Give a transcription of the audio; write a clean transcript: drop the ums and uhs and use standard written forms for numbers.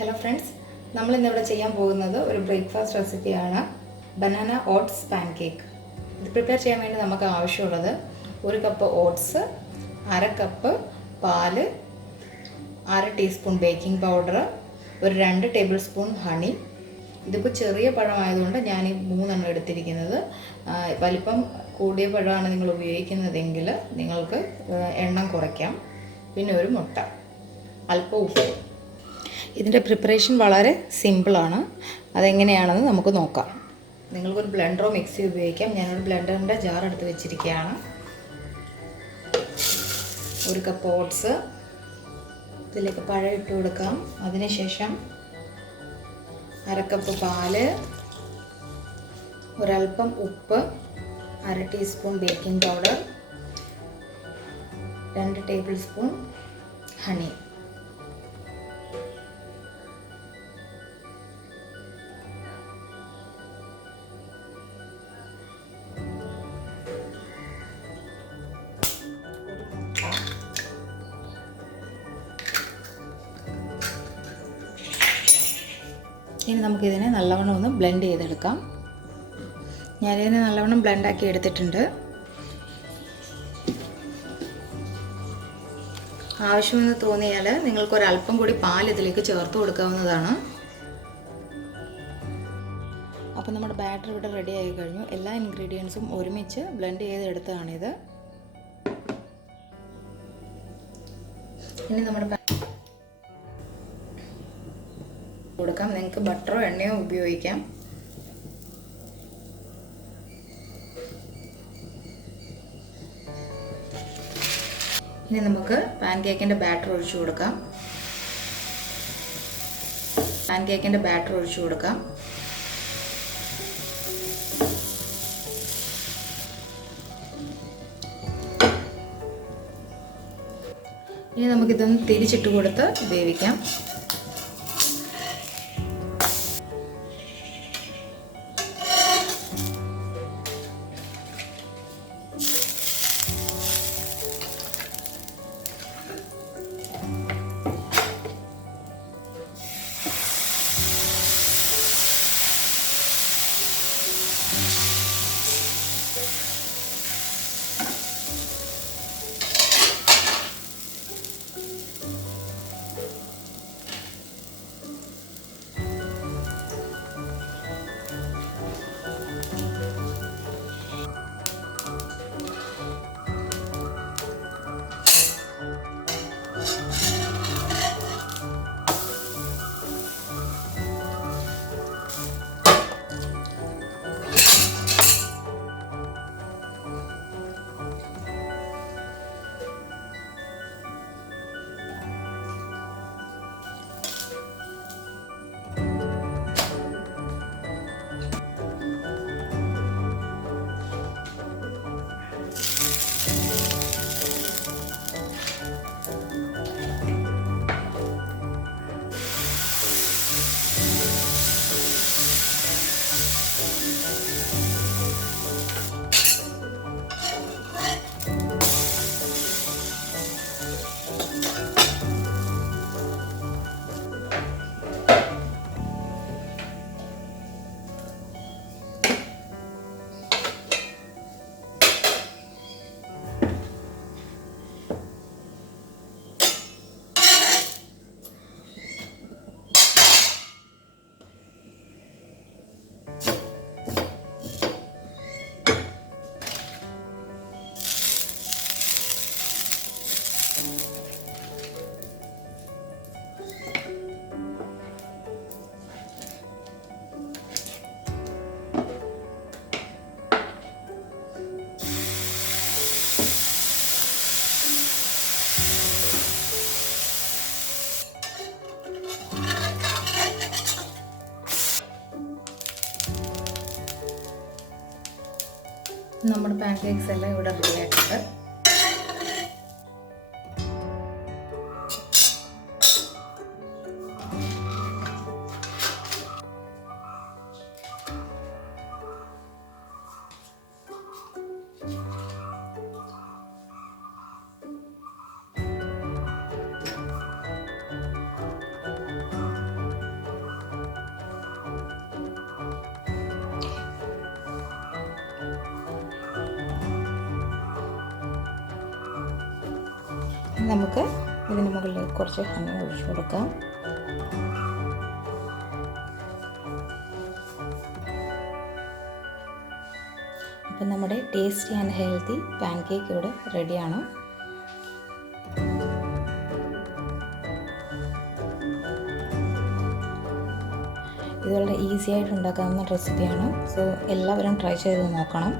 Hello friends, നമ്മൾ ഇന്നിവിടെ ചെയ്യാൻ പോകുന്നത് ഒരു ബ്രേക്ക്ഫാസ്റ്റ് റെസിപ്പിയാണ് ബനാന ഓട്സ് പാൻകേക്ക്. ഇത് പ്രിപ്പയർ ചെയ്യാൻ വേണ്ടി നമുക്ക് ആവശ്യമുള്ളത് 1 കപ്പ് ഓട്സ്, 1/2 കപ്പ് പാല്, 1/2 ടീസ്പൂൺ ബേക്കിംഗ് പൗഡർ, ഒരു 2 ടേബിൾ സ്പൂൺ ഹണി. ഇതിപ്പോൾ ചെറിയ പഴമായതുകൊണ്ട് ഞാൻ ഈ 3 എണ്ണം എടുത്തിരിക്കുന്നത്. വലിപ്പം കൂടിയ പഴമാണ് നിങ്ങൾ ഉപയോഗിക്കുന്നതെങ്കിൽ നിങ്ങൾക്ക് എണ്ണം കുറയ്ക്കാം. പിന്നെ ഒരു മുട്ട, അല്പം ഉപ്പ്. ഇതിൻ്റെ പ്രിപ്പറേഷൻ വളരെ സിമ്പിളാണ്. അതെങ്ങനെയാണെന്ന് നമുക്ക് നോക്കാം. നിങ്ങൾക്കൊരു ബ്ലെൻഡറോ മിക്സിയോ ഉപയോഗിക്കാം. ഞാനൊരു ബ്ലെൻഡറിൻ്റെ ജാർ എടുത്ത് വെച്ചിരിക്കുകയാണ്. 1 കപ്പ് ഓട്സ്, ഇതിലേക്ക് പഴം ഇട്ട് കൊടുക്കാം. അതിനുശേഷം 1/2 കപ്പ് പാല്, ഒരൽപ്പം ഉപ്പ്, 1/2 teaspoon baking powder, 2 table spoon honey. ഇനി നമുക്കിതിനെ നല്ലവണ്ണം ഒന്ന് ബ്ലെൻഡ് ചെയ്തെടുക്കാം. ഞാനിതിനെ നല്ലവണ്ണം ബ്ലെൻഡാക്കി എടുത്തിട്ടുണ്ട്. ആവശ്യമെന്ന് തോന്നിയാൽ നിങ്ങൾക്കൊരല്പം കൂടി പാൽ ഇതിലേക്ക് ചേർത്ത് കൊടുക്കാവുന്നതാണ്. അപ്പോൾ നമ്മുടെ ബാറ്റർ ഇവിടെ റെഡി ആയി കഴിഞ്ഞു. എല്ലാ ഇൻഗ്രീഡിയൻസും ഒരുമിച്ച് ബ്ലെൻഡ് ചെയ്തെടുത്തതാണിത്. ഇനി നമ്മുടെ കൊടുക്കാം. നിങ്ങൾക്ക് ബട്ടറോ എണ്ണയോ ഉപയോഗിക്കാം. ഇനി നമുക്ക് പാൻകേക്കിൻ്റെ ബാറ്റർ ഒഴിച്ചു കൊടുക്കാം. ഇനി നമുക്കിതൊന്ന് തിരിച്ചിട്ട് കൊടുത്ത് വേവിക്കാം. നമ്മുടെ പാൻകേക്സ് എല്ലാം ഇവിടെ റെഡി ആയിട്ടുണ്ട്. നമുക്ക് ഇതിന് മുകളിൽ കുറച്ച് ഹണി ഒഴിച്ചു കൊടുക്കാം. അപ്പം നമ്മുടെ tasty and healthy pan cake ഇവിടെ റെഡിയാണ്. ഇത് വളരെ ഈസി ആയിട്ട് ഉണ്ടാക്കാവുന്ന റെസിപ്പിയാണ്. സോ എല്ലാവരും ട്രൈ ചെയ്ത് നോക്കണം.